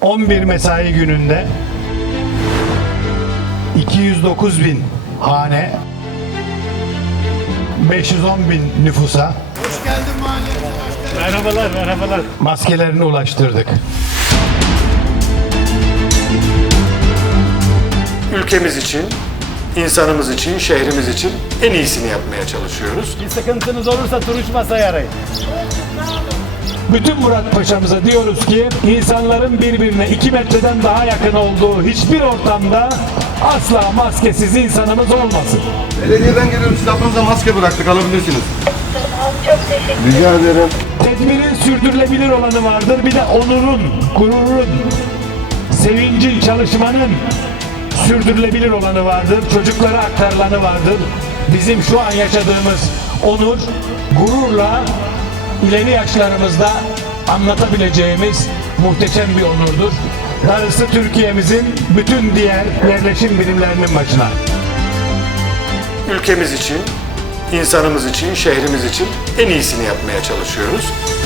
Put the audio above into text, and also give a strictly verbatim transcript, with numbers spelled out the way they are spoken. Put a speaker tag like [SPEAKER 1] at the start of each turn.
[SPEAKER 1] on bir mesai gününde iki yüz dokuz bin hane, beş yüz on bin nüfusa
[SPEAKER 2] Hoş geldin mahallemize.
[SPEAKER 3] Merhabalar, merhabalar.
[SPEAKER 1] maskelerini ulaştırdık.
[SPEAKER 4] Ülkemiz için, insanımız için, şehrimiz için en iyisini yapmaya çalışıyoruz.
[SPEAKER 3] Bir sıkıntınız olursa Turuç Masa'yı arayın.
[SPEAKER 1] Bütün Murat Paşa'mıza diyoruz ki insanların birbirine iki metreden daha yakın olduğu hiçbir ortamda asla maskesiz insanımız olmasın.
[SPEAKER 5] Belediyeden geliyorum, siz aklınıza maske bıraktık, alabilirsiniz.
[SPEAKER 6] Çok teşekkür
[SPEAKER 5] Rica ederim.
[SPEAKER 1] Tedbirin sürdürülebilir olanı vardır. Bir de onurun, gururun, sevincin, çalışmanın sürdürülebilir olanı vardır. Çocuklara aktarılanı vardır. Bizim şu an yaşadığımız onur, gururla ileri yaşlarımızda anlatabileceğimiz muhteşem bir onurdur. Darısı Türkiye'mizin bütün diğer yerleşim birimlerinin başına.
[SPEAKER 4] Ülkemiz için, insanımız için, şehrimiz için en iyisini yapmaya çalışıyoruz.